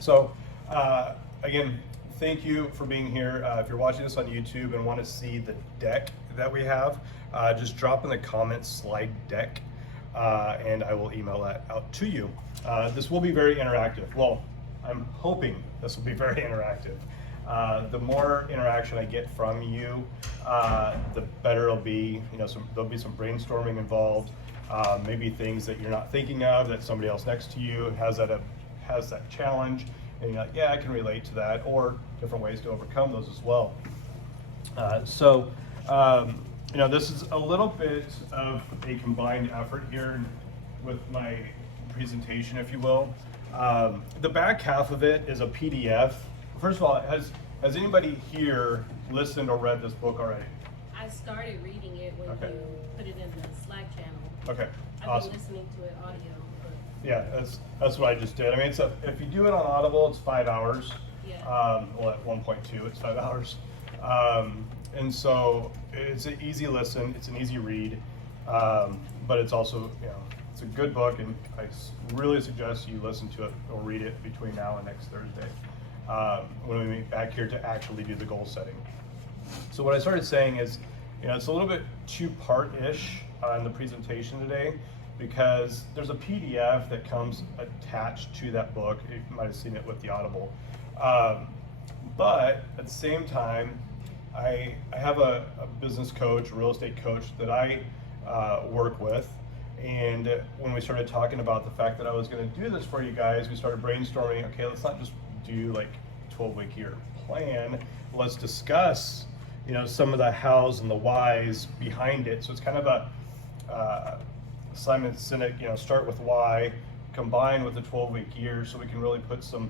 So again, thank you for being here. If you're watching this on YouTube and want to see the deck that we have, just drop in the comments slide deck, and I will email that out to you. This will be very interactive. Well, I'm hoping this will be very interactive. The more interaction I get from you, the better it'll be. You know, there'll be some brainstorming involved. Maybe things that you're not thinking of that somebody else next to you has that challenge, and you're like, yeah, I can relate to that, or different ways to overcome those as well. You know, this is a little bit of a combined effort here with my presentation, if you will. The back half of it is a PDF. First of all, has anybody here listened or read this book already? I started reading it when you put it in the Slack channel. Okay, I've awesome. been listening to it audio. Yeah, that's what I just did. I mean, if you do it on Audible, it's 5 hours. Yeah. Well, at 1.2, it's 5 hours. And so it's an easy listen, it's an easy read, but it's also, you know, it's a good book, and I really suggest you listen to it or read it between now and next Thursday, when we meet back here to actually do the goal setting. So what I started saying is, you know, it's a little bit two-part-ish on the presentation today, because there's a PDF that comes attached to that book. You might have seen it with the Audible. But at the same time, I have a business coach, a real estate coach that I work with. And when we started talking about the fact that I was going to do this for you guys, we started brainstorming, okay, let's not just do like 12-week year plan. Let's discuss, you know, some of the hows and the whys behind it. So it's kind of a Simon Sinek, you know, start with why, combine with the 12-week year, so we can really put some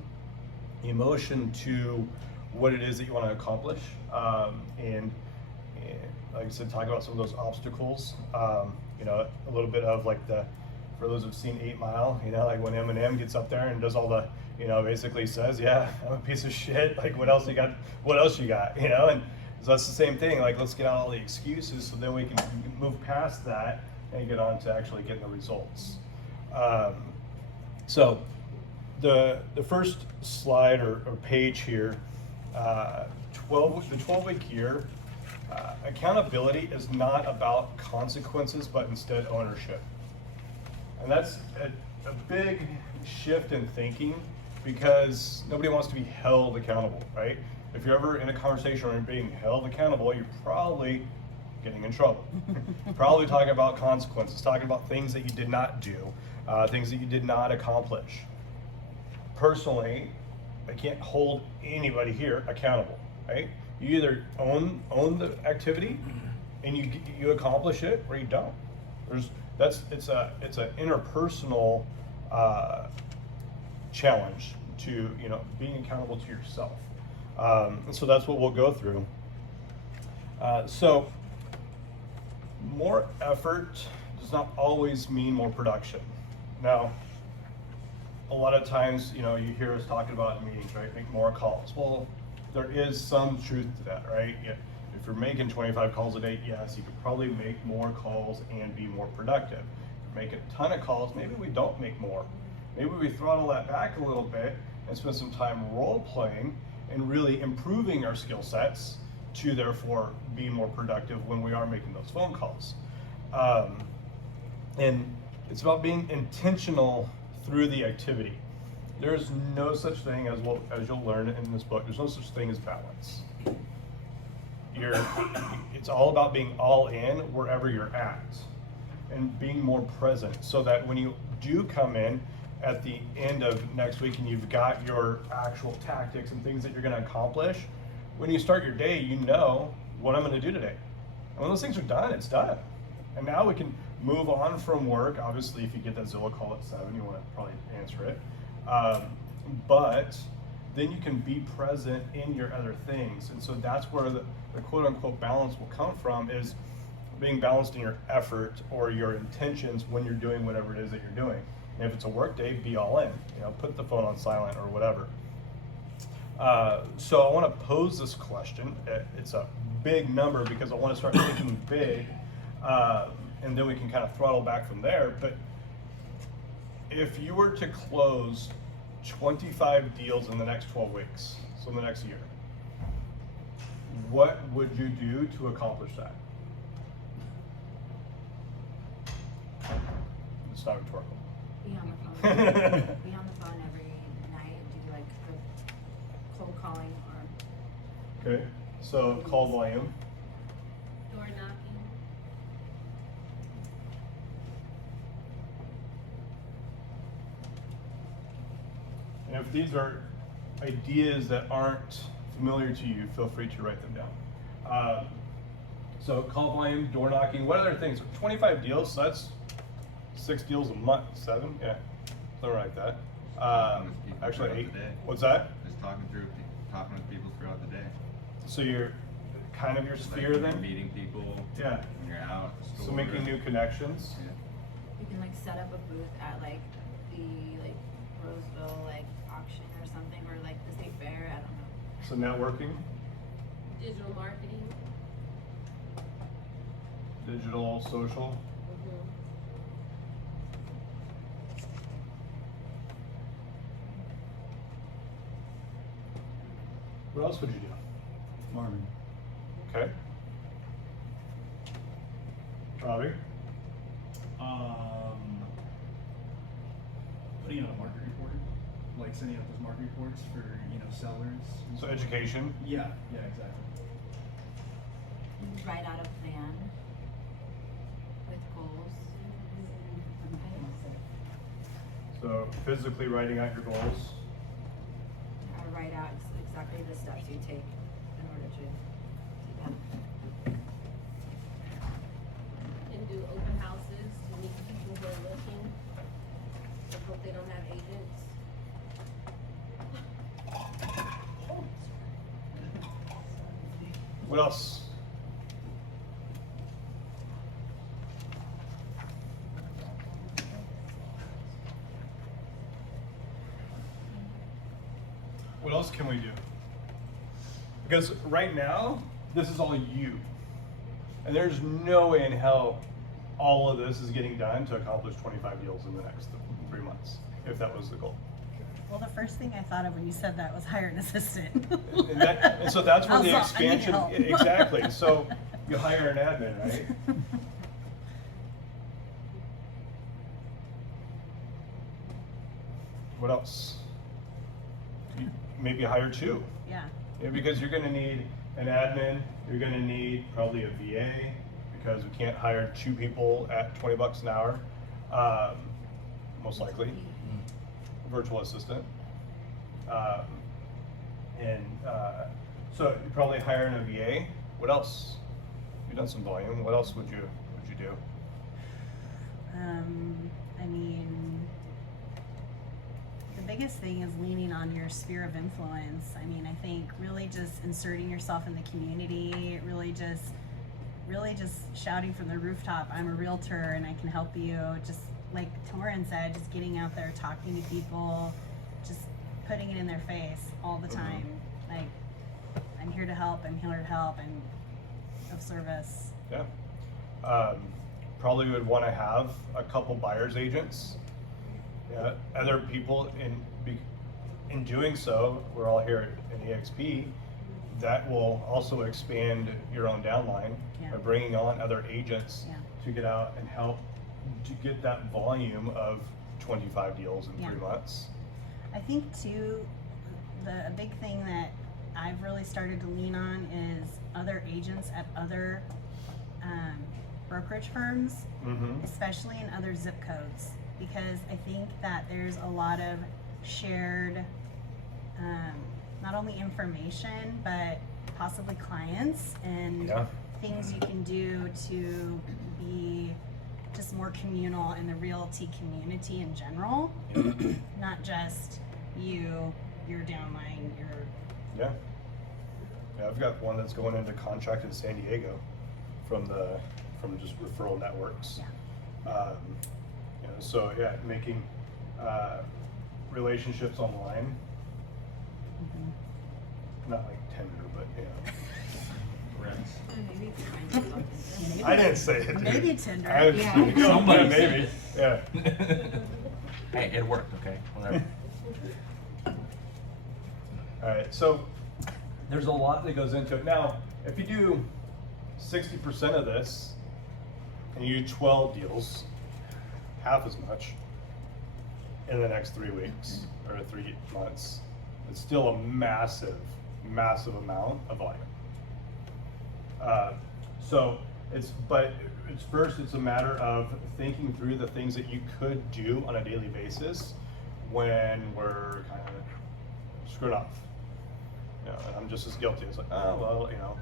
emotion to what it is that you want to accomplish, and like I said, talk about some of those obstacles. You know, a little bit of like for those who've seen 8 Mile, you know, like when Eminem gets up there and does all the, you know, basically says, yeah, I'm a piece of shit, like what else you got, you know, and so that's the same thing, like let's get out all the excuses so then we can move past that and get on to actually getting the results. So the first slide or page here, the 12-week year, accountability is not about consequences, but instead ownership. And that's a big shift in thinking, because nobody wants to be held accountable, right? If you're ever in a conversation where you're being held accountable, you're probably getting in trouble. Probably talking about consequences, talking about things that you did not do, things that you did not accomplish. Personally, I can't hold anybody here accountable, right? You either own the activity and you accomplish it, or you don't. It's an interpersonal challenge to, you know, being accountable to yourself. And so that's what we'll go through. So more effort does not always mean more production. Now, a lot of times, you know, you hear us talking about in meetings, right? Make more calls. Well, there is some truth to that, right? Yeah. If you're making 25 calls a day, yes, you could probably make more calls and be more productive. If you make a ton of calls, maybe we don't make more. Maybe we throttle that back a little bit and spend some time role playing and really improving our skill sets to therefore be more productive when we are making those phone calls. And it's about being intentional through the activity. There's no such thing as you'll learn in this book, there's no such thing as balance. It's all about being all in wherever you're at and being more present, so that when you do come in at the end of next week and you've got your actual tactics and things that you're going to accomplish, when you start your day, you know what I'm going to do today. And when those things are done, it's done. And now we can move on from work. Obviously, if you get that Zillow call at 7, you want to probably answer it. But then you can be present in your other things. And so that's where the quote unquote balance will come from, is being balanced in your effort or your intentions when you're doing whatever it is that you're doing. And if it's a work day, be all in, you know, put the phone on silent or whatever. So I want to pose this question. It's a big number because I want to start thinking big, and then we can kind of throttle back from there. But if you were to close 25 deals in the next 12 weeks, so in the next year. What would you do to accomplish that? It's not rhetorical. Be on the phone. Be on the phone every night and do like the cold calling or Okay, so call volume. door knocking. And if these are ideas that aren't familiar to you, feel free to write them down. So call volume, door knocking, what other things? 25 deals, so that's 6 deals a month, 7? Yeah, something like that. Actually, 8. What's that? Just talking with people throughout the day. So you're kind of your Like sphere when then? you're meeting people. Yeah. When you're out. At the So store. making new connections. Yeah. You can like set up a booth at like the like Roseville like auction or something, or like the state fair, I don't know. So networking, Digital marketing. digital, social. What else would you do? Farming. Okay. Robbie? Putting out a market report, like sending out those market reports for, sellers. and So stuff. education. Yeah, exactly. Write out a plan with goals. So physically writing out your goals. Or write out exactly the steps you take in order to do that. And do open houses to meet people who are looking. I hope they don't have agents. What else? What else can we do? Because right now, this is all you. And there's no way in hell all of this is getting done to accomplish 25 deals in the next 3 months, if that was the goal. Well, the first thing I thought of when you said that was hire an assistant. And so that's where the Also, I need expansion, help. exactly. So you hire an admin, right? What else? Maybe hire 2. Yeah. Yeah, because you're gonna need an admin, you're gonna need probably a VA, because we can't hire 2 people at 20 bucks an hour, most likely. Virtual assistant. So you probably hiring a VA. What else? You've done some volume. What else would you do? I mean, the biggest thing is leaning on your sphere of influence. I mean, I think really just inserting yourself in the community, really just shouting from the rooftop, I'm a realtor and I can help you. Just like Torrin said, just getting out there, talking to people, just putting it in their face all the time. Like, I'm here to help, I'm of service. Yeah. Probably would want to have a couple buyer's agents. Yeah. Other people in doing so, we're all here in EXP. That will also expand your own downline Yeah. by bringing on other agents Yeah. to get out and help to get that volume of 25 deals in Yeah. 3 months. I think too, a big thing that I've really started to lean on is other agents at other brokerage firms, Mm-hmm. especially in other zip codes, because I think that there's a lot of shared, not only information, but possibly clients and Yeah. things you can do to be just more communal in the realty community in general, not just you, your downline, your Yeah. Yeah, I've got one that's going into contract in San Diego from just referral networks. Yeah. So yeah, making relationships online, not like Tinder, but Friends. Maybe you can find yourself in there. I didn't say it. dude. Maybe Tinder. I, Yeah. yeah, Somebody maybe. said Yeah. Hey, it worked, okay? Whatever. right, so there's a lot that goes into it. Now, if you do 60% of this and you do 12 deals, half as much in the next 3 weeks or 3 months, it's still a massive, massive amount of volume. It's a matter of thinking through the things that you could do on a daily basis when we're kind of screwed off. You know, and I'm just as guilty. It's like, oh, well, you know,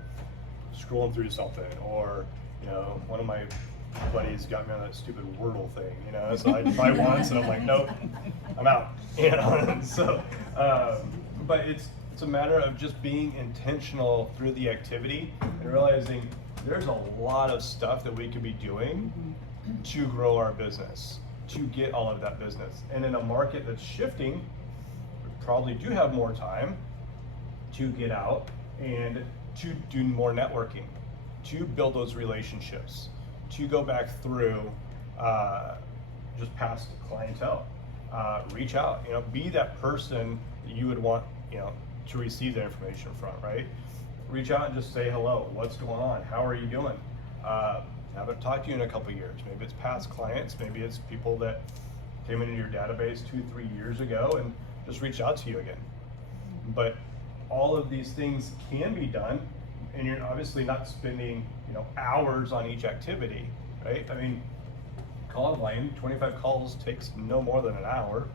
scrolling through something, or, you know, one of my buddies got me on that stupid Wordle thing, you know, so I try once and I'm like, nope, I'm out, you know, and so, but it's a matter of just being intentional through the activity and realizing there's a lot of stuff that we could be doing to grow our business, to get all of that business. And in a market that's shifting, we probably do have more time to get out and to do more networking, to build those relationships, to go back through just past clientele, reach out, you know, be that person that you would want, you know, to receive that information from, right? Reach out and just say hello. What's going on? How are you doing? Haven't talked to you in a couple years. Maybe it's past clients. Maybe it's people that came into your database 2-3 years ago and just reached out to you again. But all of these things can be done, and you're obviously not spending, you know, hours on each activity, right? I mean, call online, 25 calls takes no more than an hour.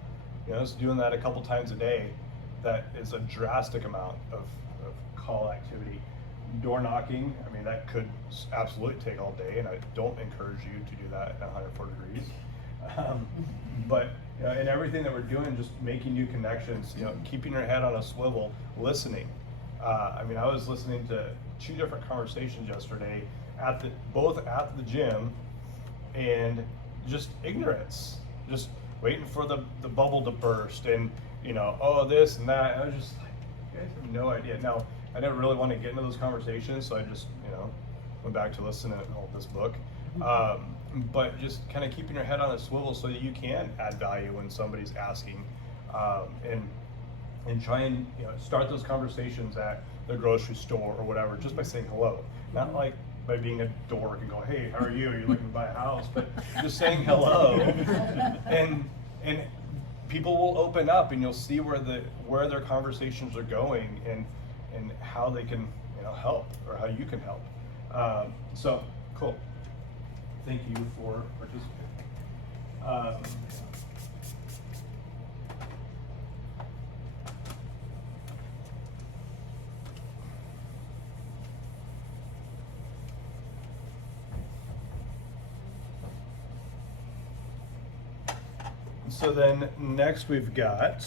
You know, so doing that a couple times a day, that is a drastic amount of call activity. Door knocking, I mean, that could absolutely take all day, and I don't encourage you to do that at 104 degrees. But you know, in everything that we're doing, just making new connections, you know, keeping your head on a swivel, listening. I mean, I was listening to 2 different conversations yesterday both at the gym, and just ignorance, just waiting for the bubble to burst, and you know, oh, this and that. And I was just like, you guys have no idea. Now, I didn't really want to get into those conversations, so I just, you know, went back to listening to this book. But just kind of keeping your head on a swivel so that you can add value when somebody's asking, and try and, you know, start those conversations at the grocery store or whatever, just by saying hello. Not like by being a dork and going, hey, how are you? Are you looking to buy a house? But just saying hello, and people will open up, and you'll see where their conversations are going, and how they can, you know, help, or how you can help. So cool. Thank you for participating. So then next we've got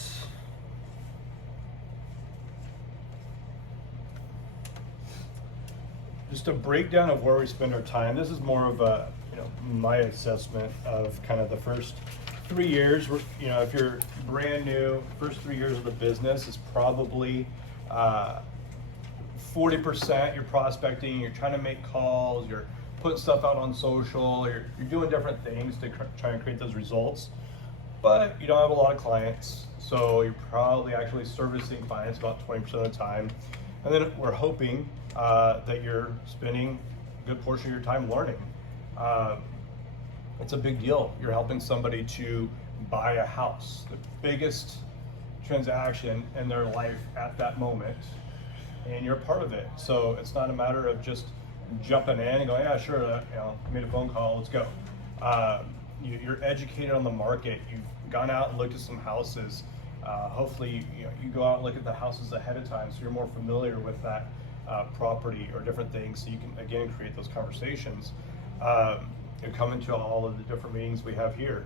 just a breakdown of where we spend our time. This is more of a, you know, my assessment of kind of the first 3 years. You know, if you're brand new, first 3 years of the business is probably 40% you're prospecting, you're trying to make calls, you're putting stuff out on social, you're doing different things to try and create those results. But you don't have a lot of clients, so you're probably actually servicing clients about 20% of the time. And then we're hoping that you're spending a good portion of your time learning. It's a big deal. You're helping somebody to buy a house, the biggest transaction in their life at that moment, and you're a part of it. So it's not a matter of just jumping in and going, yeah, sure, you know, made a phone call, let's go. You're educated on the market. You've gone out and looked at some houses. Hopefully, you go out and look at the houses ahead of time, so you're more familiar with that property or different things, so you can again create those conversations. You come into all of the different meetings we have here.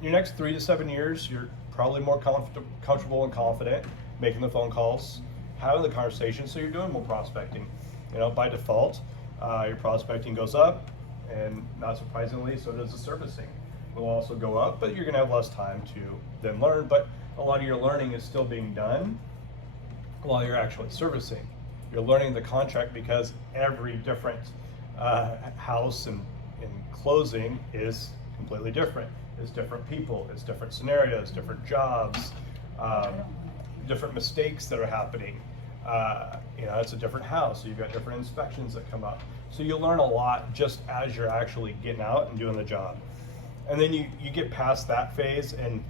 Your next 3 to 7 years, you're probably more comfortable and confident making the phone calls, having the conversation, so you're doing more prospecting. You know, by default, your prospecting goes up, and not surprisingly, so does the servicing. Will also go up, but you're gonna have less time to then learn, but a lot of your learning is still being done while you're actually servicing. You're learning the contract because every different house and closing is completely different. It's different people, it's different scenarios, different jobs. different mistakes that are happening. It's a different house, so you've got different inspections that come up. So you learn a lot just as you're actually getting out and doing the job. And then you get past that phase, and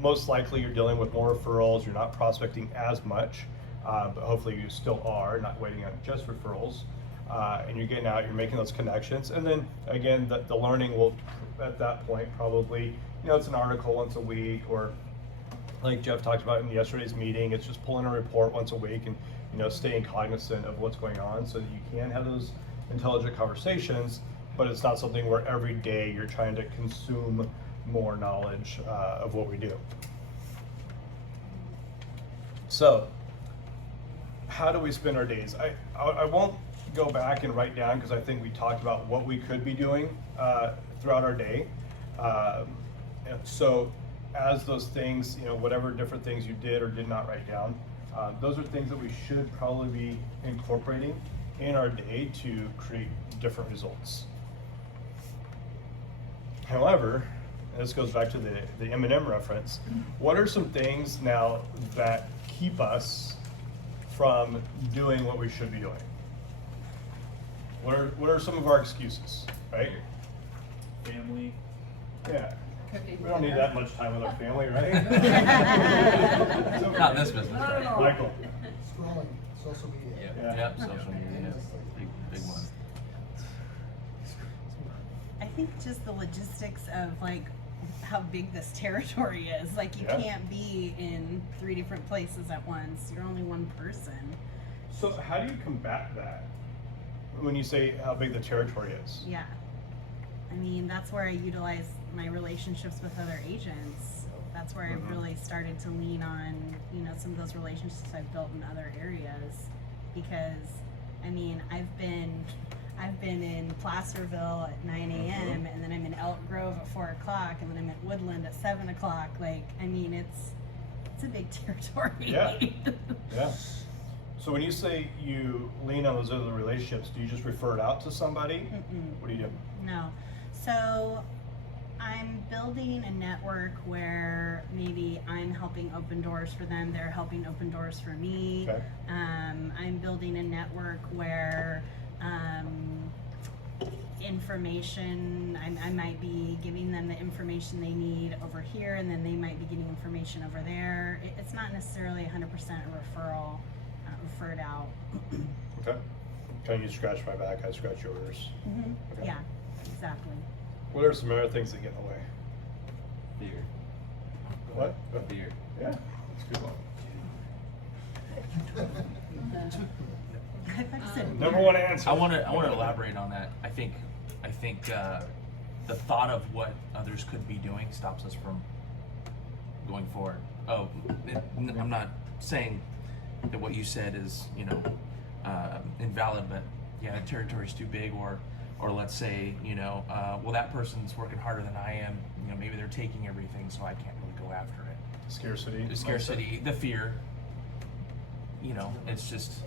most likely you're dealing with more referrals, you're not prospecting as much, but hopefully you still are, not waiting on just referrals. And you're getting out, you're making those connections. And then again, the learning will, at that point, probably, it's an article once a week, or like Jeff talked about in yesterday's meeting, it's just pulling a report once a week and, staying cognizant of what's going on so that you can have those intelligent conversations, but it's not something where every day you're trying to consume more knowledge of what we do. So, how do we spend our days? I won't go back and write down, because I think we talked about what we could be doing throughout our day. And so as those things, whatever different things you did or did not write down, those are things that we should probably be incorporating in our day to create different results. However, and this goes back to the M&M reference, what are some things now that keep us from doing what we should be doing? What are some of our excuses, right? Family. Yeah. We don't need that much time with our family, right? Not in this business, right? Michael. Scrolling, social media. Yeah, Yeah. social media, big one. I think just the logistics of like how big this territory is. Like you Yeah. can't be in 3 different places at once. You're only one person. So how do you combat that when you say how big the territory is? Yeah. I mean, that's where I utilize my relationships with other agents. That's where I've really started to lean on, some of those relationships I've built in other areas. Because, I mean, I've been in Placerville at 9 a.m. and then I'm in Elk Grove at 4 o'clock and then I'm at Woodland at 7 o'clock. Like, I mean, it's a big territory. Yeah. Yeah. So when you say you lean on those other relationships, do you just refer it out to somebody? Mm-mm. What do you do? No. So I'm building a network where maybe I'm helping open doors for them, they're helping open doors for me. Okay. I'm building a network where information, I might be giving them the information they need over here, and then they might be getting information over there. It's not necessarily 100% a referral, referred out. Okay. Kind of you scratch my back, I scratch yours. Okay. Yeah, exactly. What are some other things that get in the way? Fear. What? Fear. Yeah. That's a good one. I thought you said Number one answer. I want to elaborate on that. I think the thought of what others could be doing stops us from going forward. I'm not saying that what you said is invalid, but yeah, the territory's too big, or let's say well, that person's working harder than I am. Maybe they're taking everything, so I can't really go after it. Scarcity. The scarcity, the fear. It's just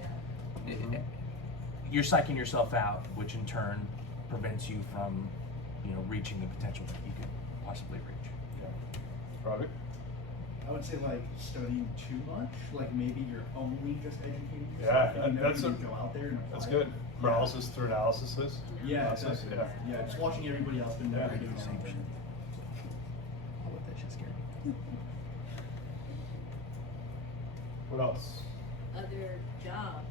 you're psyching yourself out, which in turn prevents you from reaching the potential that you could possibly reach. Yeah. Robert? I would say like studying too much. Like maybe you're only just educating Yeah, yourself. and that's you a- go out there and apply That's it. good. Paralysis through analysis. Yeah, Analysis, exactly. yeah. Yeah, just watching everybody else, but never Yeah. doing your own thing. I'll let that shit scare me. What else? Other job.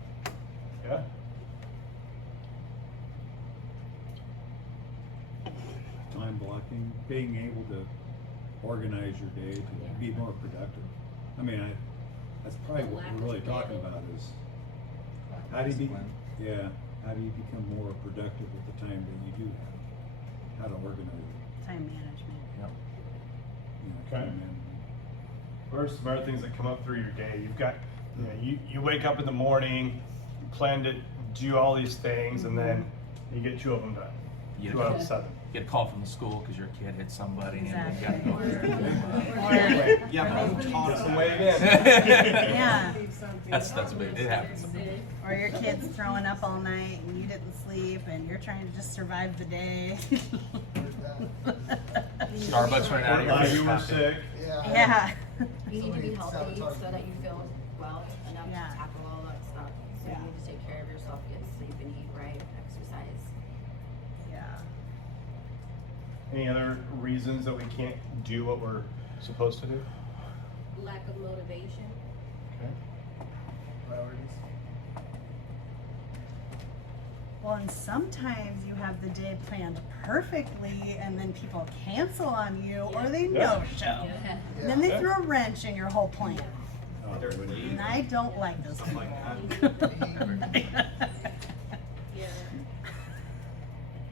Yeah. Time blocking, being able to organize your day to be more productive. I mean, that's probably what we're really talking about is how do you how do you become more productive with the time that you do have? How to organize it. time management. Okay. Time management. What are some other things that come up through your day? You've got, you wake up in the morning, you plan to do all these things, and then you get 2 of them done. You 2 out of 7. get a call from the school because your kid hit somebody and you got to Exactly. go there. Or- Yeah, but I'm taught Some way again. Yeah. That's big. It happens. Or your kid's throwing up all night and you didn't sleep and you're trying to just survive the day. Starbucks ran out of your You were coffee. sick. Yeah. Yeah. You need to be Somebody healthy sabotaged so that me. you feel well enough Yeah. to tackle all that stuff. So Yeah. you need to take care of yourself, get sleep and eat right, exercise. Yeah. Any other reasons that we can't do what we're supposed to do? Lack of motivation. Okay. Priorities. Well, and sometimes you have the day planned perfectly and then people cancel on you or they Yeah. no-show. Yeah. And then they Yeah. throw a wrench in your whole plan. Oh, And I don't like those people. Yeah.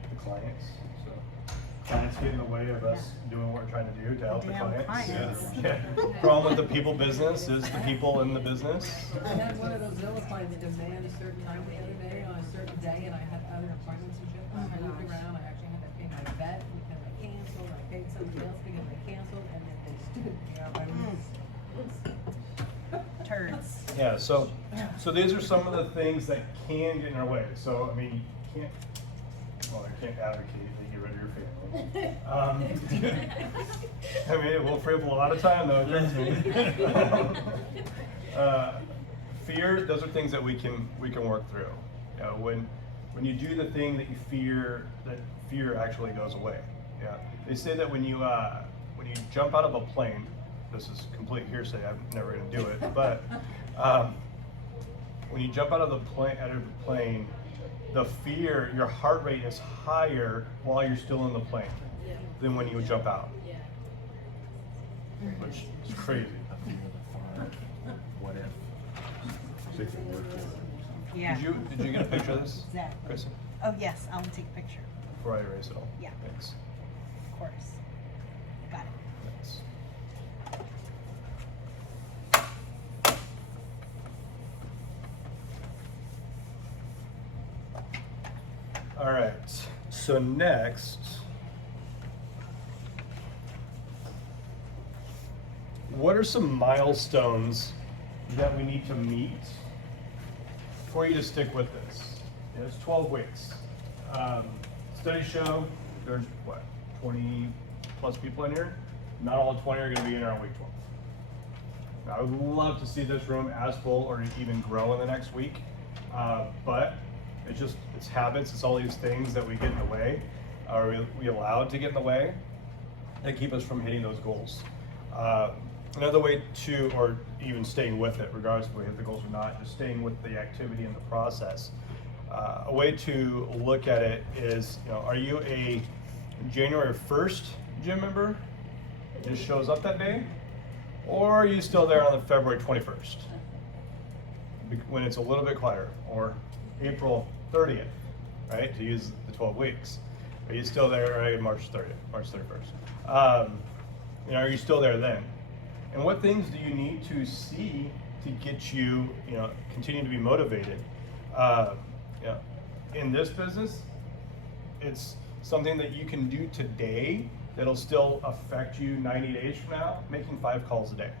The clients, so clients get in the way of us doing what we're trying to do to help the Damn clients. clients. Yeah. Problem with the people business is the people in the business. I had one of those Zillow clients demand a certain time the other day on a certain day, and I had other appointments and shit. I looked around, I actually had to pay my vet because I canceled, I paid somebody else because I canceled, and then they stood me up. I was, Turds. Yeah, so these are some of the things that can get in our way. So, I mean, you can't, well, I can't advocate that you get rid of your family. I mean, it will free up a lot of time though, trust me. Fear, those are things that we can work through. You know, when you do the thing that you fear, that fear actually goes away. Yeah, they say that when you jump out of a plane, this is complete hearsay, I'm never gonna do it, but when you jump out of the plane, the fear, your heart rate is higher while you're still in the plane Yeah. than when you jump out, Yeah. which is crazy. The fear of the far. What if? Take the word for it. Yeah. Did you get a picture of this, Exactly. Kristen, Oh, yes, I'll take a picture. before I erase it all? Yeah. Thanks. Of course. Got it. Thanks. All right, so next, what are some milestones that we need to meet for you to stick with this? Yeah, it's 12 weeks. Studies show there's what, 20 plus people in here? Not all 20 are going to be in here on week 12. Now, I would love to see this room as full or even grow in the next week, but it's habits, it's all these things that we get in the way, or we allowed to get in the way, that keep us from hitting those goals. Another way to, or even staying with it, regardless if we hit the goals or not, just staying with the activity and the process. A way to look at it is, are you a January 1st gym member? Just shows up that day? Or are you still there on the February 21st? When it's a little bit quieter, or April 30th, right? To use the 12 weeks. Are you still there, right? March 30th, March 31st? Are you still there then? And what things do you need to see to get you, continue to be motivated? In this business, it's something that you can do today that'll still affect you 90 days from now, making 5 calls a day.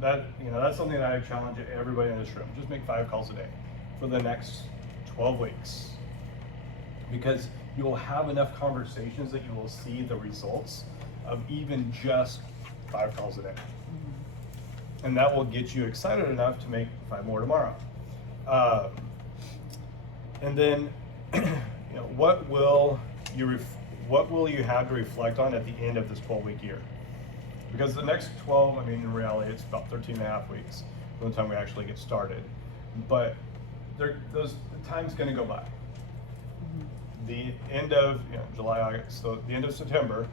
That's something that I challenge everybody in this room. Just make 5 calls a day for the next 12 weeks. Because you will have enough conversations that you will see the results of even just 5 calls a day. And that will get you excited enough to make 5 more tomorrow. And then, what will you have to reflect on at the end of this 12-week year? Because the next 12, in reality, it's about 13 and a half weeks from the time we actually get started. But the time's going to go by. The end of July, August, so the end of September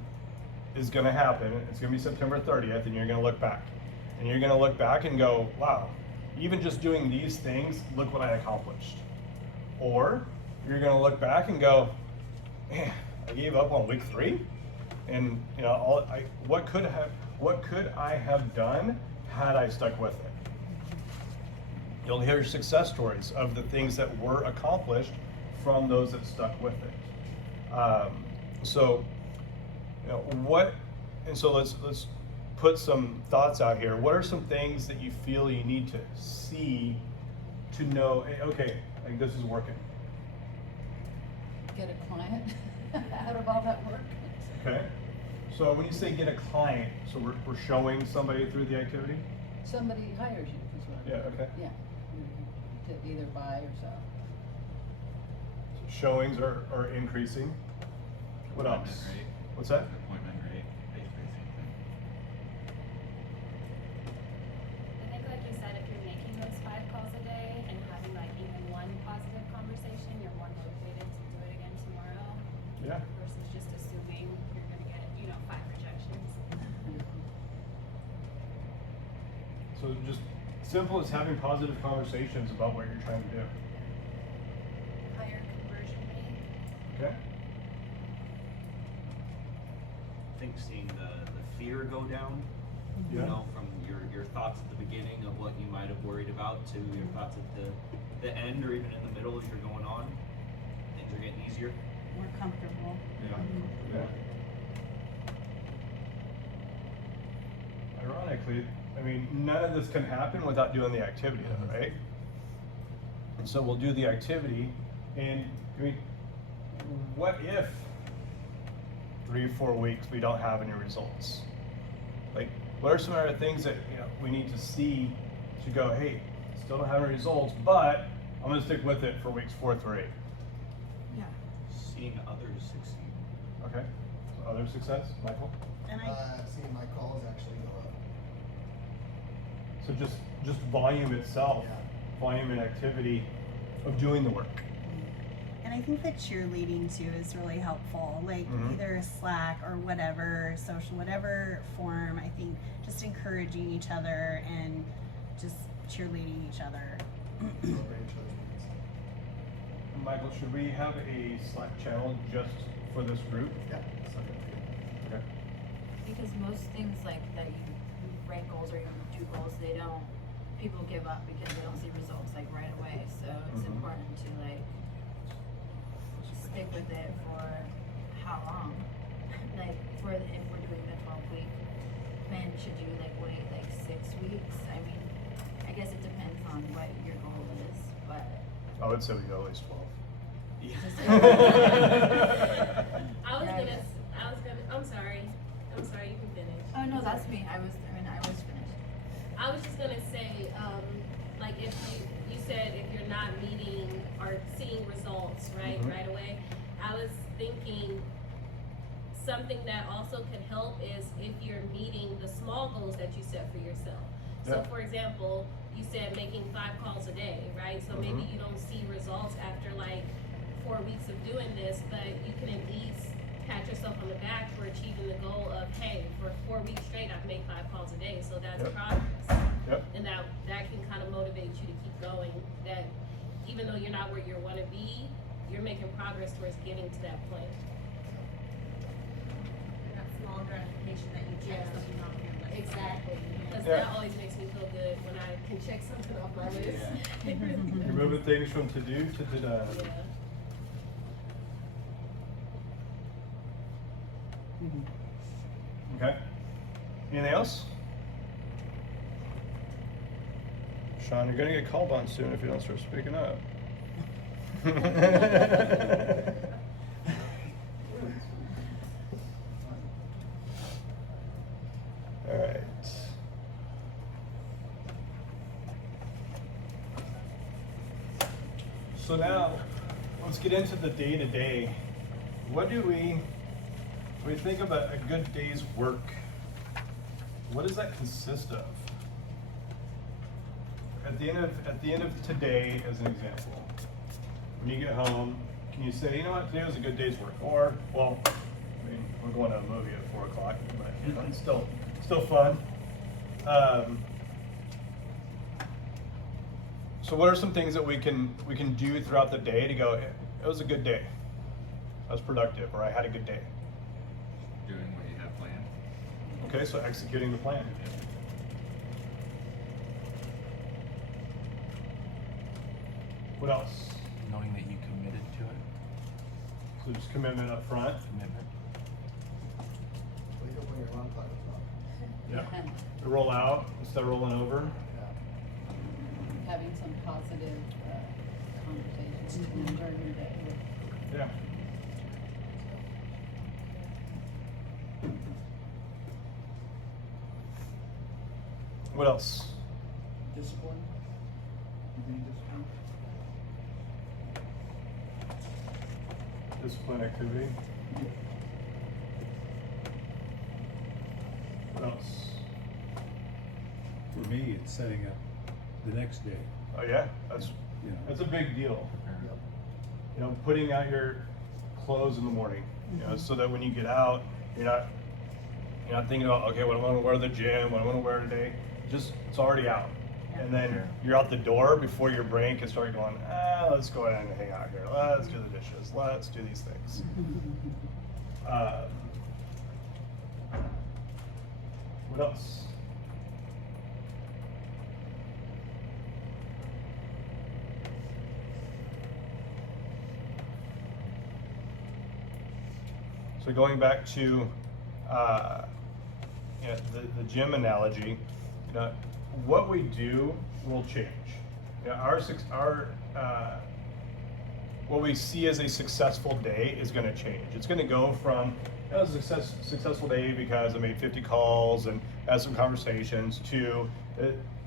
is going to happen. It's going to be September 30th, and you're going to look back. And you're going to look back and go, wow, even just doing these things, look what I accomplished. Or you're going to look back and go, man, I gave up on week 3, and what could I have done had I stuck with it? You'll hear success stories of the things that were accomplished from those that stuck with it. So let's put some thoughts out here. What are some things that you feel you need to see to know, hey, okay, this is working? get a client out of all that work. Okay. So when you say get a client, so we're showing somebody through the activity? Somebody hires you, is what I mean. Yeah, okay. Yeah, to either buy or sell. Showings are increasing. What else? Appointment rate. What's that? Appointment rate, basically the same thing. I think like you said, if you're making those 5 calls a day and having like even one positive conversation, you're more motivated to do it again tomorrow Yeah. versus just assuming you're gonna get, 5 rejections. So just simple as having positive conversations about what you're trying to do. Higher conversion rate. Okay? I think seeing the fear go down, Yeah. from your thoughts at the beginning of what you might have worried about to your thoughts at the end or even in the middle as you're going on, things are getting easier. More comfortable. Yeah. Ironically, I mean, none of this can happen without doing the activity, though, right? And so we'll do the activity, and I mean, what if 3 or 4 weeks we don't have any results? Like, what are some other things that we need to see to go, hey, still don't have any results, but I'm gonna stick with it for weeks 4 through 8. Yeah. Seeing others succeed. Okay. So other success, Michael? And Seeing my calls actually go up. So just volume itself, Yeah. volume and activity of doing the work. And I think that cheerleading too is really helpful. Like Mhm. either Slack or whatever, social, whatever form, I think just encouraging each other and just cheerleading each other. Celebrate each other's wins. Michael, should we have a Slack channel just for this group? Yeah, it's not gonna be. Okay. Because most things like that you rank goals or you do goals, people give up because they don't see results like right away. So it's Mhm. important to like stick with it for how long? Like if we're doing the 12-week, man, should you wait 6 weeks? I mean, I guess it depends on what your goal is, but I would say we go at least 12. I'm sorry, you can finish. Oh no, that's me. I was finished. I was just gonna say, if you said if you're not meeting or seeing results, right, Mhm. right away, I was thinking something that also could help is if you're meeting the small goals that you set for yourself. So Yeah. for example, you said making 5 calls a day, right? So maybe Mhm. you don't see results after 4 weeks of doing this, but you can at least pat yourself on the back for achieving the goal of, hey, for 4 weeks straight, I've made 5 calls a day, so that's Yep. progress. Yep. And that can kind of motivate you to keep going, that even though you're not where you want to be, you're making progress towards getting to that point. That small gratification that you check Yeah. something off your list. Exactly, because Yeah. that always makes me feel good when I can check something off my list. Yeah. It really You're does. moving things from to do to done. Yeah. Okay. Anything else? Sean, you're gonna get called on soon if you don't start speaking up. All right. So now, let's get into the day-to-day. What do we think of a good day's work? What does that consist of? At the end of today, as an example, when you get home, can you say, you know what, today was a good day's work? Or, well, I mean, we're going to a movie at 4 o'clock, but it's still fun. So what are some things that we can do throughout the day to go, it was a good day, I was productive, or I had a good day? Doing what you have planned. Okay, so executing the plan. What else? Knowing that you committed to it, So just commitment up front. commitment. Wake up when your alarm clock is off. Yep. To roll out instead of rolling over. Yeah. Having some positive conversations during your day. Yeah. What else? Discipline? You need discipline? Discipline activity. What else? For me, it's setting up the next day, Oh yeah, that's you know. a big deal. Yep. You know, putting out your clothes in the morning, you know, so that when you get out, you're not thinking about, okay, what am I gonna wear to the gym, what am I gonna wear today? Just, it's already out. And then you're out the door before your brain can start going, let's go ahead and hang out here. Let's do the dishes. Let's do these things. What else? So going back to you know, the gym analogy, you know, what we do will change. You know, what we see as a successful day is going to change. It's going to go from a successful day because I made 50 calls and had some conversations to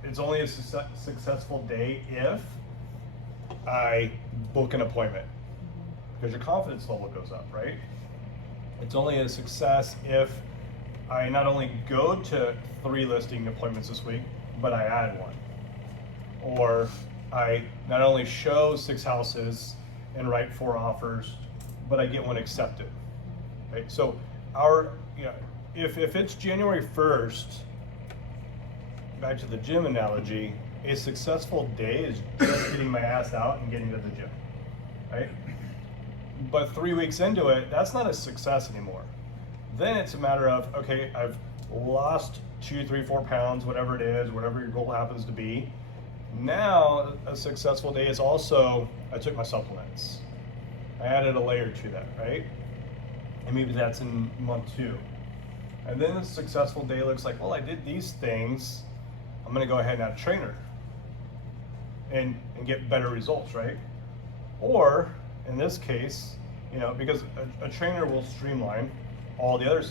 it's only a successful day if I book an appointment, because your confidence level goes up, right? It's only a success if I not only go to 3 listing appointments this week, but I add 1. Or I not only show 6 houses and write 4 offers, but I get 1 accepted. Right? So you know, if it's January 1st, back to the gym analogy, a successful day is just getting my ass out and getting to the gym, right? But 3 weeks into it, that's not a success anymore. Then it's a matter of, okay, I've lost 2, 3, 4 pounds, whatever it is, whatever your goal happens to be. Now, a successful day is also, I took my supplements. I added a layer to that, right? And maybe that's in month 2. And then a successful day looks like, well, I did these things. I'm gonna go ahead and add a trainer and get better results, right? Or, in this case, you know, because a trainer will streamline all the other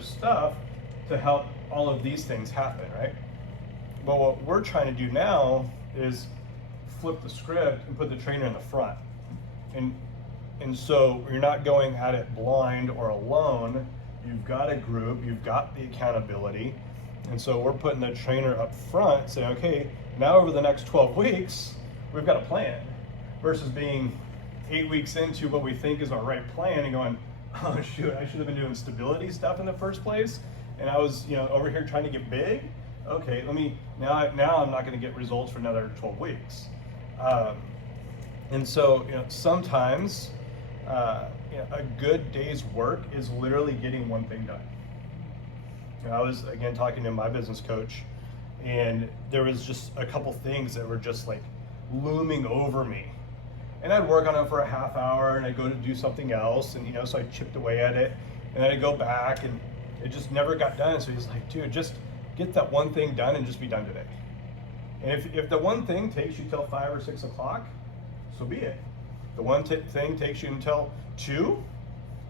stuff to help all of these things happen, right? But what we're trying to do now is flip the script and put the trainer in the front. And so you're not going at it blind or alone. You've got a group, you've got the accountability. And so we're putting the trainer up front, saying, okay, now over the next 12 weeks, we've got a plan, versus being 8 weeks into what we think is our right plan and going, oh shoot, I should have been doing stability stuff in the first place. And I was, you know, over here trying to get big. Okay, now I'm not gonna get results for another 12 weeks. And so, you know, sometimes, you know, a good day's work is literally getting 1 thing done. You know, I was, again, talking to my business coach, and there was just a couple things that were just like looming over me. And I'd work on it for a half hour, and I'd go to do something else, and, you know, so I chipped away at it, and then I'd go back, and it just never got done. So he's like, dude, just get that 1 thing done and just be done today. And if the 1 thing takes you till 5 or 6 o'clock, so be it. The 1 thing takes you until 2,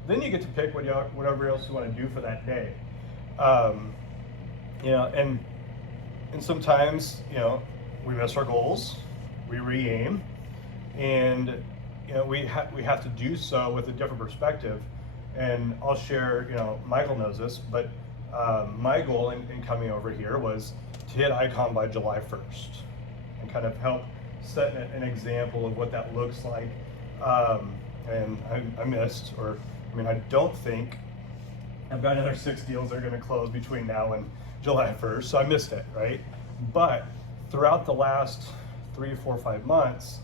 then you get to pick whatever else you want to do for that day. You know, and sometimes, you know, we miss our goals, we re-aim, and, you know, we have to do so with a different perspective. And I'll share, you know, Michael knows this, but my goal in coming over here was to hit Icon by July 1st and kind of help set an example of what that looks like. And I missed, or I mean, I don't think I've got another 6 deals that are going to close between now and July 1st, so I missed it, right? But throughout the last 3, 4, 5 months,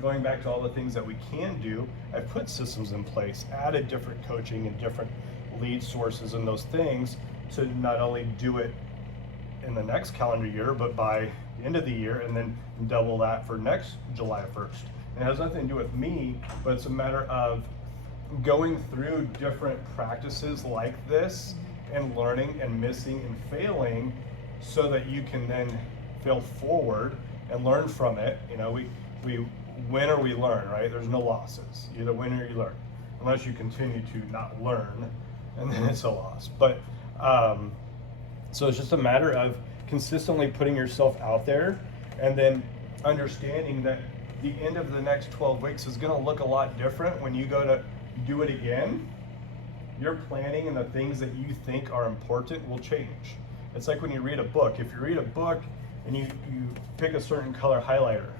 going back to all the things that we can do, I've put systems in place, added different coaching and different lead sources and those things to not only do it in the next calendar year, but by the end of the year, and then double that for next July 1st. And it has nothing to do with me, but it's a matter of going through different practices like this and learning and missing and failing so that you can then fail forward and learn from it. You know, we win or we learn, right? There's no losses. You either win or you learn, unless you continue to not learn, and then it's a loss. But so it's just a matter of consistently putting yourself out there, and then understanding that the end of the next 12 weeks is going to look a lot different when you go to do it again. Your planning and the things that you think are important will change. It's like when you read a book. If you read a book and you pick a certain color highlighter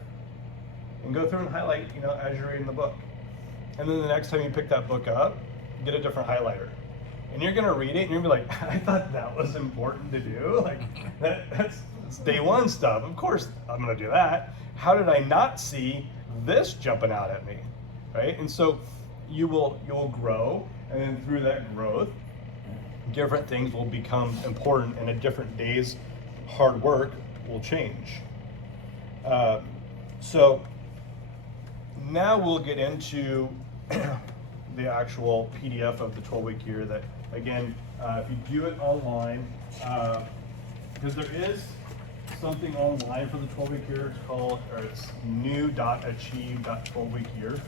and go through and highlight, as you're reading the book. And then the next time you pick that book up, get a different highlighter. And you're gonna read it and you're gonna be like, I thought that was important to do. Like that's day one stuff. Of course I'm gonna do that. How did I not see this jumping out at me? Right? And so you'll grow, and then through that growth, different things will become important, and a different day's hard work will change. So now we'll get into the actual PDF of the 12-week year that, again, if you do it online, because there is something online for the 12-week year, it's new.achieve.12-week year,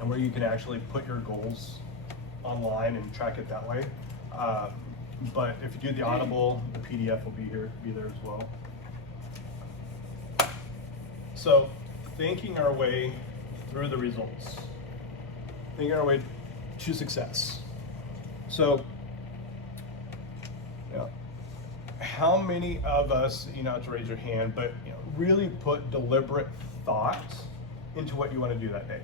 and where you can actually put your goals online and track it that way. But if you do the Audible, the PDF will be there as well. So, thinking our way through the results, thinking our way to success. So, how many of us, not to raise your hand, but really put deliberate thought into what you want to do that day?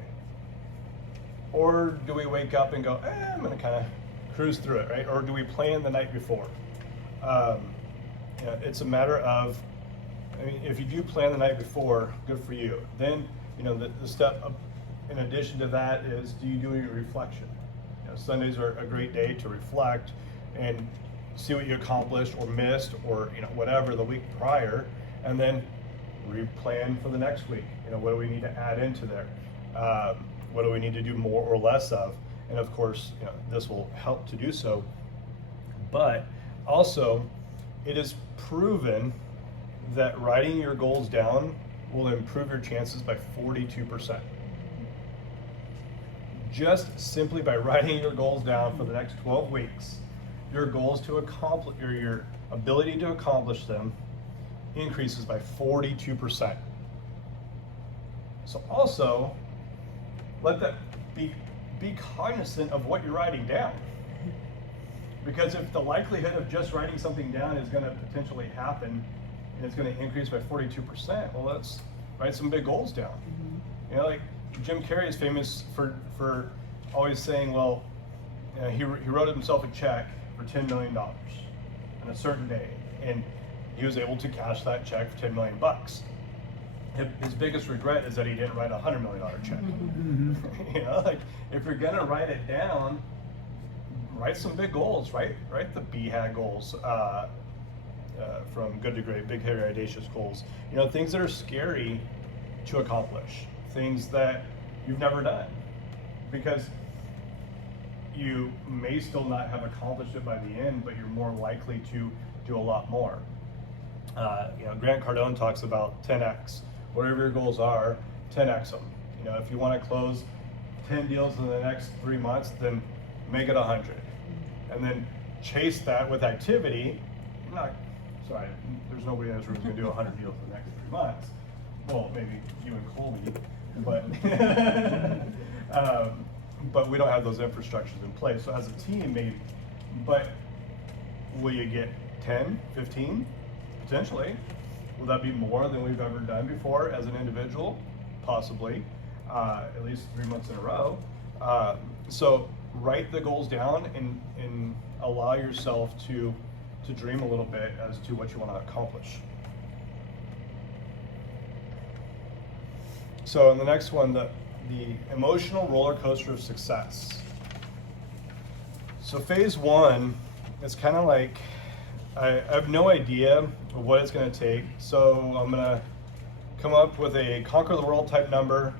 Or do we wake up and go, I'm going to kind of cruise through it, right? Or do we plan the night before? It's a matter of, if you do plan the night before, good for you. Then, the step in addition to that is, do you do your reflection? Sundays are a great day to reflect and see what you accomplished or missed or whatever the week prior, and then replan for the next week. What do we need to add into there? What do we need to do more or less of? And of course, this will help to do so. But also, it is proven that writing your goals down will improve your chances by 42%. Just simply by writing your goals down for the next 12 weeks, your goals to accomplish, or your ability to accomplish them, increases by 42%. So also, let that be cognizant of what you're writing down. Because if the likelihood of just writing something down is going to potentially happen, and it's going to increase by 42%, well, let's write some big goals down. Like Jim Carrey is famous for always saying, well, he wrote himself a check for $10 million on a certain day, and he was able to cash that check for $10 million. His biggest regret is that he didn't write a $100 million check. If you're gonna write it down, write some big goals. Write the BHAG goals, from good to great, big, hairy, audacious goals. Things that are scary to accomplish, things that you've never done, because you may still not have accomplished it by the end, but you're more likely to do a lot more. Grant Cardone talks about 10x. Whatever your goals are, 10x them. If you want to close 10 deals in the next 3 months, then make it 100. And then chase that with activity. There's nobody in this room who's going to do 100 deals in the next 3 months. Well, maybe you and Colby, but we don't have those infrastructures in place. So as a team, maybe, but will you get 10, 15? Potentially. Will that be more than we've ever done before as an individual? Possibly, at least 3 months in a row. So write the goals down and allow yourself to dream a little bit as to what you want to accomplish. So in the next one, the emotional roller coaster of success. So phase one, it's kind of like, I have no idea what it's going to take, so I'm going to come up with a conquer the world type number,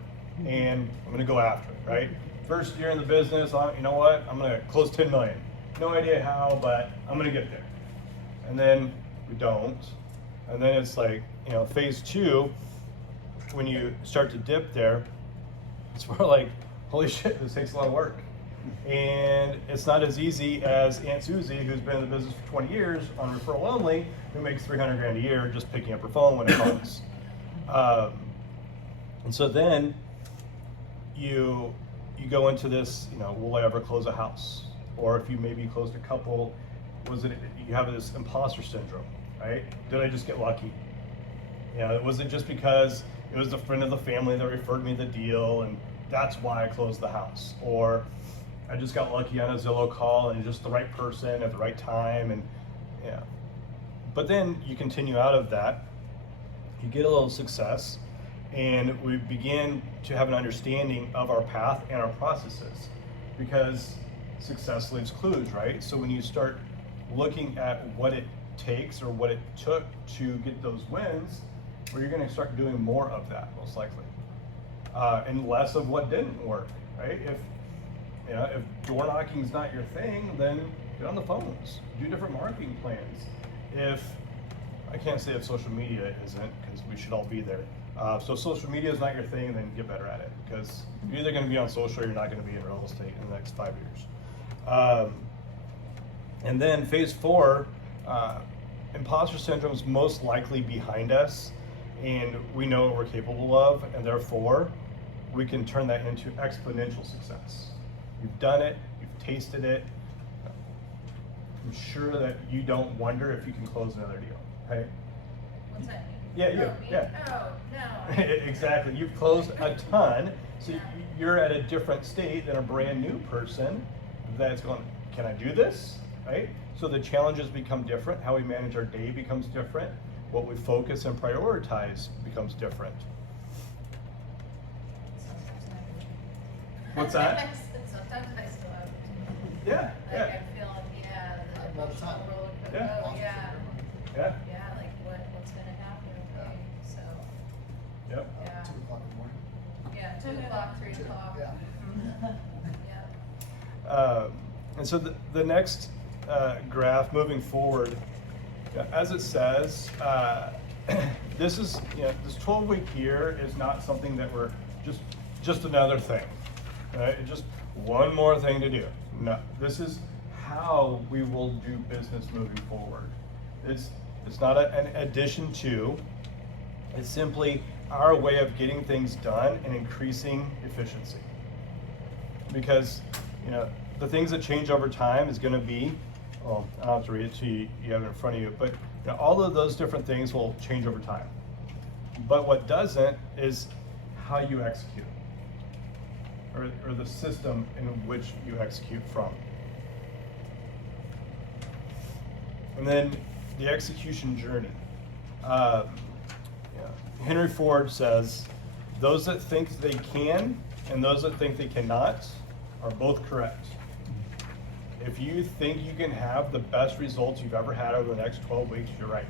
and I'm going to go after it, right? First year in the business, you know what? I'm going to close 10 million. No idea how, but I'm going to get there. And then we don't. And then it's like, phase two, when you start to dip there, it's more like, holy shit, this takes a lot of work. And it's not as easy as Aunt Susie, who's been in the business for 20 years on referral only, who makes 300 grand a year just picking up her phone when it calls. And so then you go into this, will I ever close a house? Or if you maybe closed a couple, you have this imposter syndrome, right? Did I just get lucky? Was it just because it was a friend of the family that referred me the deal and that's why I closed the house? Or I just got lucky on a Zillow call and just the right person at the right time, and But then you continue out of that, you get a little success, and we begin to have an understanding of our path and our processes, because success leaves clues, right? So when you start looking at what it takes or what it took to get those wins, well, you're going to start doing more of that, most likely, and less of what didn't work, right? If door knocking is not your thing, then get on the phones, do different marketing plans. I can't say if social media isn't, because we should all be there. So social media is not your thing, then get better at it, because you're either going to be on social or you're not going to be in real estate in the next 5 years. And then phase 4, imposter syndrome is most likely behind us, and we know what we're capable of, and therefore we can turn that into exponential success. You've done it, you've tasted it. I'm sure that you don't wonder if you can close another deal, right? What's that mean? Yeah, you. Oh, me? Yeah. Oh, no. Exactly. You've closed a ton, so you're at a different state than a brand new person that's going, can I do this? Right? So the challenges become different. How we manage our day becomes different. What we focus and prioritize becomes different. What's that? Sometimes I still have. Yeah. Like I feel, the All the time. emotional roller coaster. Yeah. Oh, yeah. Yeah. Yeah, like what's gonna happen? Okay, so Yep. yeah, 2 o'clock in the morning. yeah, 2 o'clock, 3 o'clock. Yeah. Yeah. And so the next graph moving forward, as it says, this is this 12-week year is not something that we're just another thing, right? It's just one more thing to do. No, this is how we will do business moving forward. It's not an addition to. It's simply our way of getting things done and increasing efficiency. Because the things that change over time is going to be, well, I don't have to read it to you, you have it in front of you, but all of those different things will change over time. But what doesn't is how you execute, or the system in which you execute from. And then the execution journey. Henry Ford says, those that think they can and those that think they cannot are both correct. If you think you can have the best results you've ever had over the next 12 weeks, you're right.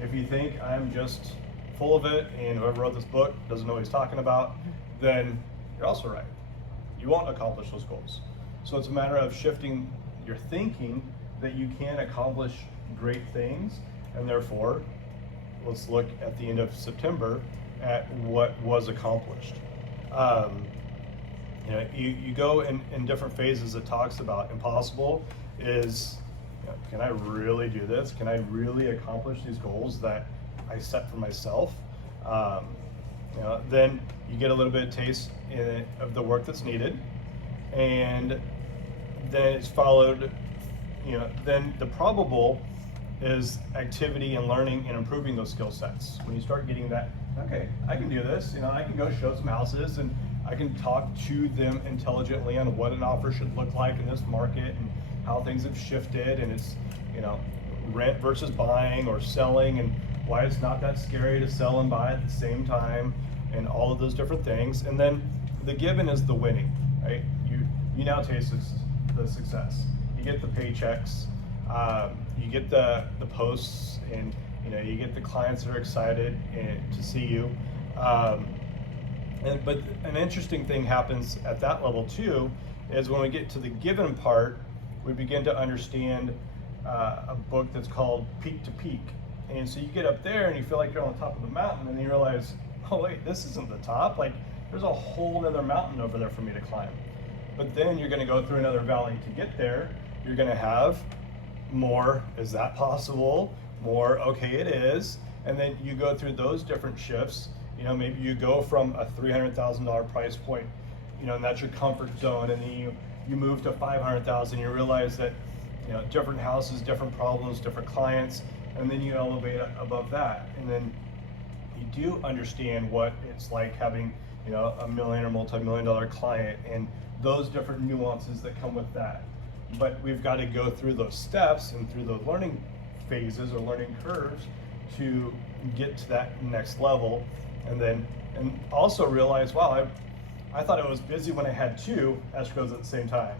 If you think I'm just full of it and whoever wrote this book doesn't know what he's talking about, then you're also right. You won't accomplish those goals. So it's a matter of shifting your thinking that you can accomplish great things, and therefore, let's look at the end of September at what was accomplished. You go in different phases. It talks about impossible is, can I really do this? Can I really accomplish these goals that I set for myself? Then you get a little bit of taste of the work that's needed, and then it's followed. Then the probable is activity and learning and improving those skill sets. When you start getting that, okay, I can do this. I can go show some houses and I can talk to them intelligently on what an offer should look like in this market and how things have shifted, and it's rent versus buying or selling, and why it's not that scary to sell and buy at the same time, and all of those different things. And then the given is the winning, right? You now taste the success. You get the paychecks, you get the posts, and you get the clients that are excited to see you. But an interesting thing happens at that level too, is when we get to the given part, we begin to understand a book that's called Peak to Peak. And so you get up there and you feel like you're on the top of the mountain, and then you realize, oh wait, this isn't the top. Like, there's a whole other mountain over there for me to climb. but then you're gonna go through another valley to get there. You're gonna have more, is that possible? More, okay, it is. And then you go through those different shifts. You know, maybe you go from a $300,000 price point, you know, and that's your comfort zone, and then you move to 500,000. You realize that, you know, different houses, different problems, different clients, and then you elevate above that, and then you do understand what it's like having, you know, a million or multi-million-dollar client and those different nuances that come with that. But we've got to go through those steps and through those learning phases or learning curves to get to that next level, and also realize, wow, I thought I was busy when I had 2 escrows at the same time.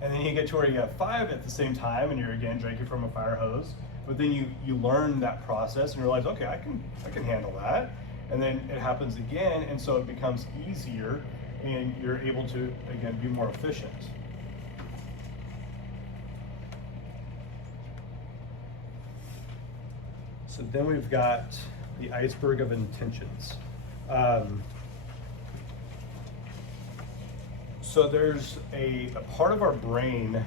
And then you get to where you have 5 at the same time, and you're again drinking from a fire hose. But then you learn that process and realize, okay, I can handle that. And then it happens again, and so it becomes easier, and you're able to again be more efficient. So then we've got the iceberg of intentions. So there's a part of our brain,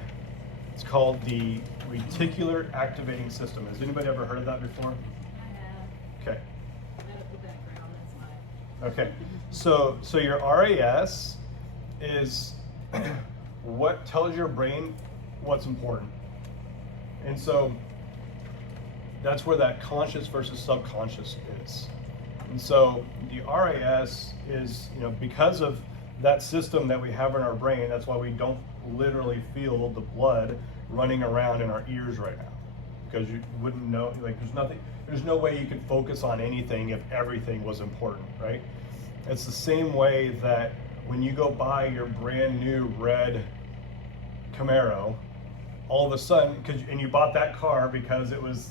it's called the reticular activating system. Has anybody ever heard of that before? I have Okay. medical background, that's why. Okay. So your RAS is what tells your brain what's important. And so that's where that conscious versus subconscious is. And so the RAS is, you know, because of that system that we have in our brain, that's why we don't literally feel the blood running around in our ears right now. Because you wouldn't know, like there's no way you could focus on anything if everything was important, right? It's the same way that when you go buy your brand new red Camaro, all of a sudden, and you bought that car because it was,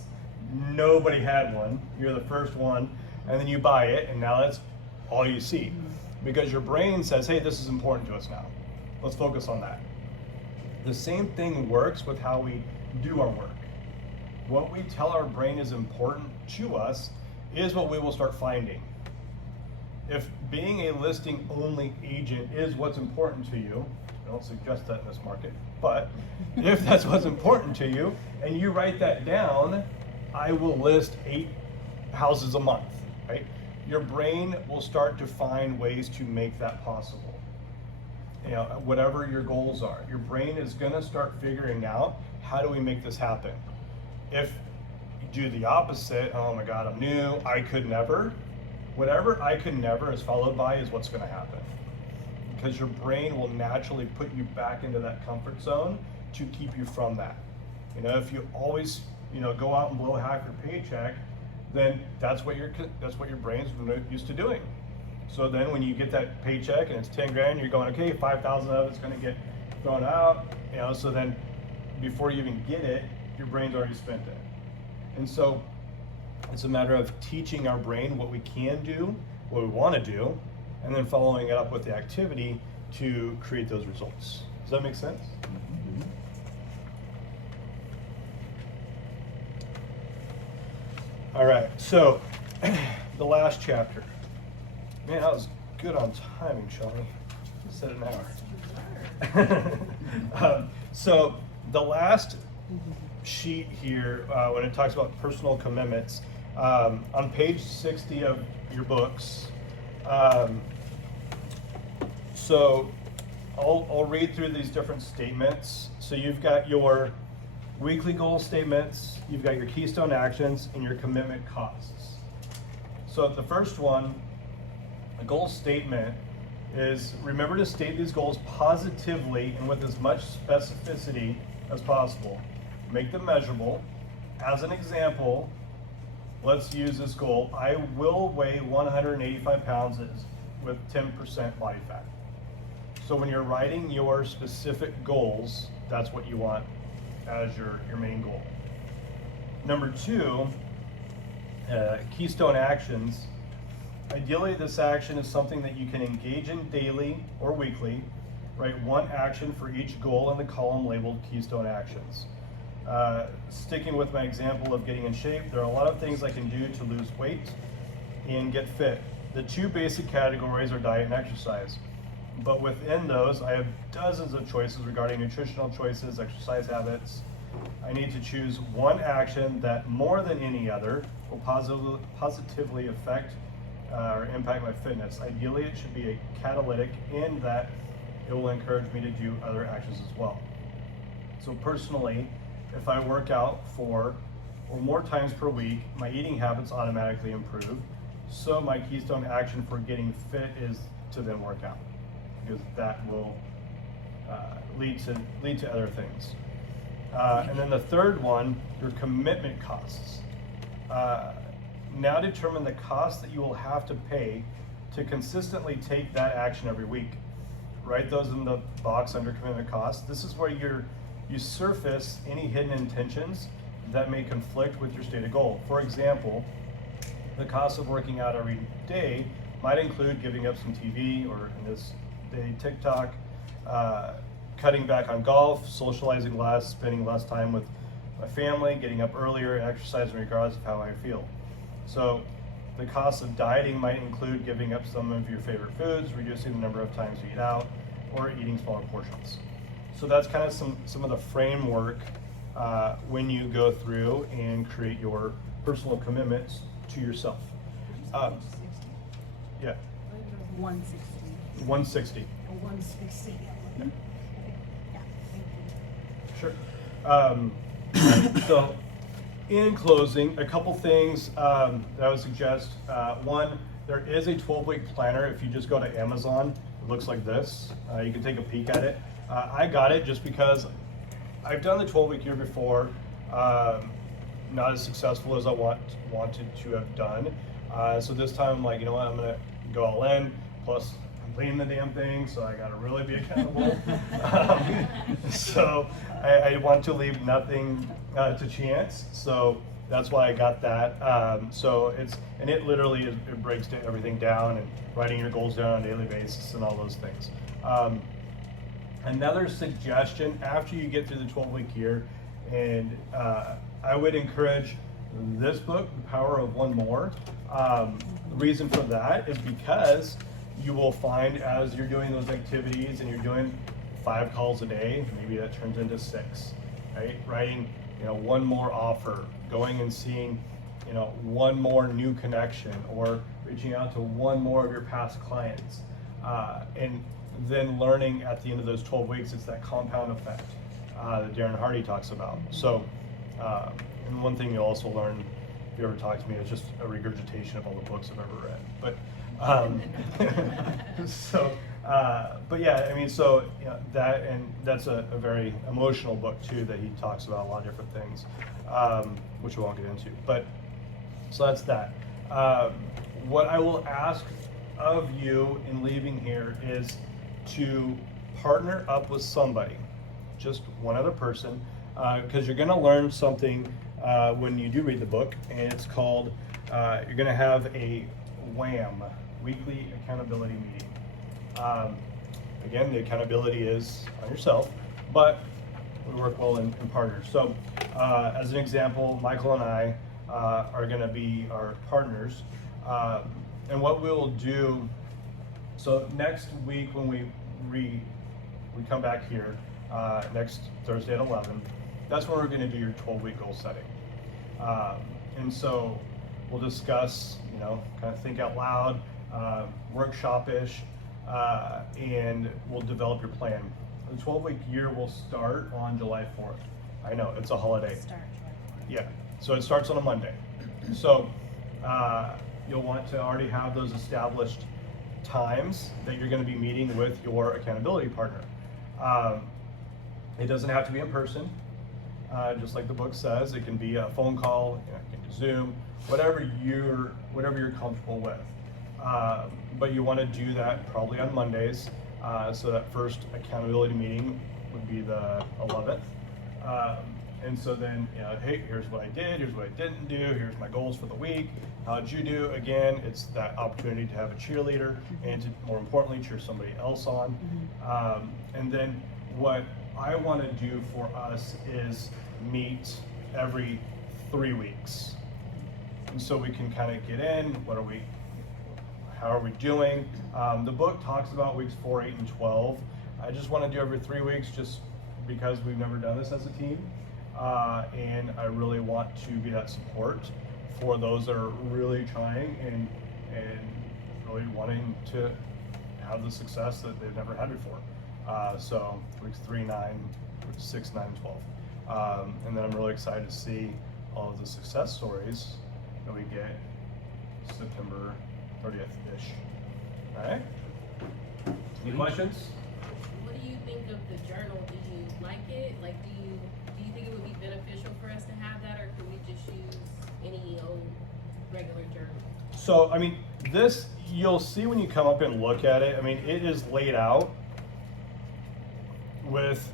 nobody had one, you're the first one, and then you buy it, and now that's all you see. Because your brain says, hey, this is important to us now. Let's focus on that. The same thing works with how we do our work. What we tell our brain is important to us is what we will start finding. If being a listing only agent is what's important to you, I don't suggest that in this market, but if that's what's important to you, and you write that down, I will list 8 houses a month, right? Your brain will start to find ways to make that possible. You know, whatever your goals are, your brain is gonna start figuring out, how do we make this happen? If you do the opposite, oh my God, I'm new, I could never, whatever I could never is followed by is what's gonna happen. Because your brain will naturally put you back into that comfort zone to keep you from that. You know, if you always, you know, go out and blow half your paycheck, then that's what your brain's used to doing. So then when you get that paycheck and it's 10 grand, you're going, okay, 5,000 of it's gonna get thrown out, you know, so then before you even get it, your brain's already spent it. And so it's a matter of teaching our brain what we can do, what we wanna do, and then following it up with the activity to create those results. Does that make sense? Mm-hmm. All right, so the last chapter. Man, that was good on timing, Shawnee. You said an hour. So the last sheet here, when it talks about personal commitments, on page 60 of your books, so I'll read through these different statements. So you've got your weekly goal statements, you've got your keystone actions, and your commitment costs. So the first one, a goal statement, is remember to state these goals positively and with as much specificity as possible. Make them measurable. As an example, let's use this goal. I will weigh 185 pounds with 10% body fat. So when you're writing your specific goals, that's what you want as your main goal. Number 2, keystone actions. Ideally, this action is something that you can engage in daily or weekly. Write one action for each goal in the column labeled keystone actions. Sticking with my example of getting in shape, there are a lot of things I can do to lose weight and get fit. The 2 basic categories are diet and exercise. But within those, I have dozens of choices regarding nutritional choices, exercise habits. I need to choose one action that more than any other will positively affect or impact my fitness. Ideally, it should be a catalytic in that it will encourage me to do other actions as well. So personally, if I work out 4 or more times per week, my eating habits automatically improve. So my keystone action for getting fit is to then work out, because that will lead to other things. And then the third one, your commitment costs. Now determine the cost that you will have to pay to consistently take that action every week. Write those in the box under commitment costs. This is where you surface any hidden intentions that may conflict with your stated goal. For example, the cost of working out every day might include giving up some TV, or in this day, TikTok, cutting back on golf, socializing less, spending less time with my family, getting up earlier, and exercising regardless of how I feel. So the cost of dieting might include giving up some of your favorite foods, reducing the number of times you eat out, or eating smaller portions. So that's kind of some of the framework when you go through and create your personal commitments to yourself. Yeah, 160. 160. Or 160. Yeah. Sure. So, in closing, a couple things that I would suggest. One, there is a 12-week planner. If you just go to Amazon, it looks like this. You can take a peek at it. I got it just because I've done the 12-week year before. Not as successful as I wanted to have done. So this time I'm like, you know what, I'm gonna go all in. Plus, I'm leading the damn thing, so I gotta really be accountable. So I want to leave nothing to chance. So that's why I got that. So it literally it breaks everything down, and writing your goals down on a daily basis and all those things. Another suggestion after you get through the 12-week year, and I would encourage this book, The Power of One More. The reason for that is because you will find as you're doing those activities and you're doing 5 calls a day, maybe that turns into 6, right? Writing, one more offer, going and seeing, one more new connection, or reaching out to one more of your past clients, and then learning at the end of those 12 weeks, it's that compound effect that Darren Hardy talks about. So, and one thing you'll also learn if you ever talk to me, it's just a regurgitation of all the books I've ever read. But yeah, I mean, so that's a very emotional book too, that he talks about a lot of different things, which we won't get into. But so that's that. What I will ask of you in leaving here is to partner up with somebody, just one other person, because you're going to learn something when you do read the book, and it's called, you're going to have a WHAM, Weekly Accountability Meeting. Again, the accountability is on yourself, but we work well in partners. So as an example, Michael and I are going to be our partners, and what we'll do, so next week when we come back here, next Thursday at 11, that's when we're going to do your 12-week goal setting. And so we'll discuss, kind of think out loud, workshop-ish, and we'll develop your plan. The 12-week year will start on July 4th. I know, it's a holiday. Yeah, so it starts on a Monday. So you'll want to already have those established times that you're going to be meeting with your accountability partner. It doesn't have to be in person, just like the book says. It can be a phone call, it can be Zoom, whatever you're comfortable with. But you want to do that probably on Mondays. So that first accountability meeting would be the 11th. And so then, hey, here's what I did, here's what I didn't do, here's my goals for the week. How'd you do? Again, it's that opportunity to have a cheerleader and to, more importantly, cheer somebody else on. And then what I want to do for us is meet every 3 weeks. And so we can kind of get in, how are we doing. The book talks about weeks 4, 8, and 12. I just want to do every 3 weeks just because we've never done this as a team. And I really want to be that support for those that are really trying and really wanting to have the success that they've never had before. So weeks 3, 9, 6, 9, and 12. And then I'm really excited to see all of the success stories that we get September 30th-ish. All right? Any questions? What do you think of the journal? Did you like it? Like, do you think it would be beneficial for us to have that, or could we just use any old regular journal? So, I mean, this, you'll see when you come up and look at it, I mean, it is laid out with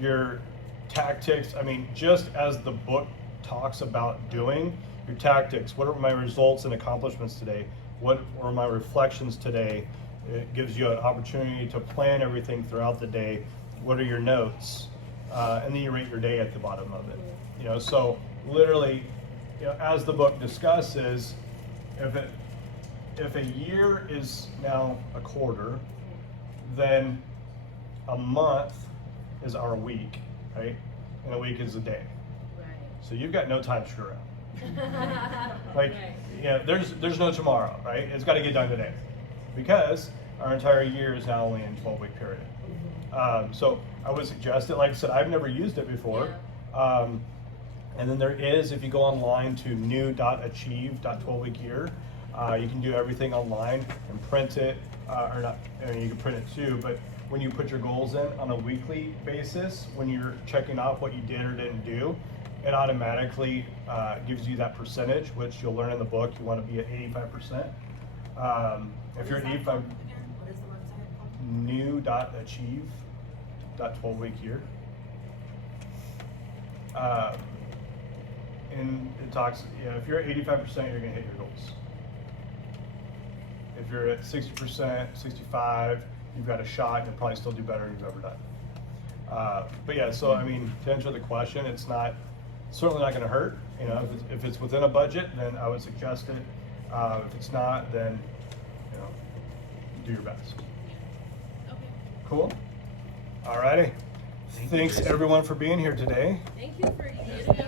your tactics. I mean, just as the book talks about doing, your tactics. What are my results and accomplishments today? What are my reflections today? It gives you an opportunity to plan everything throughout the day. What are your notes? And then you rate your day at the bottom of it. You know, so literally, you know, as the book discusses, if a year is now a quarter, then a month is our week, right? And a week is a day. Right. So you've got no time to screw around. Like, Right. yeah, there's no tomorrow, right? It's got to get done today, because our entire year is now only in 12-week period. So I would suggest it. Like I said, I've never used it before. And then there is, if you go online to new.achieve.12-week year, you can do everything online and print it, or not. I mean, you can print it too, but when you put your goals in on a weekly basis, when you're checking off what you did or didn't do, it automatically gives you that percentage, which you'll learn in the book. You want to be at 85%. If you're at 85, What is the website called? new.achieve.12-week year. And it talks, you know, if you're at 85%, you're gonna hit your goals. If you're at 60%, 65, you've got a shot, and you'll probably still do better than you've ever done. But yeah, so I mean, to answer the question, it's certainly not gonna hurt. You know, if it's within a budget, then I would suggest it. If it's not, then, you know, do your best. Okay. Cool? Alrighty. Thanks everyone for being here today. Thank you for getting us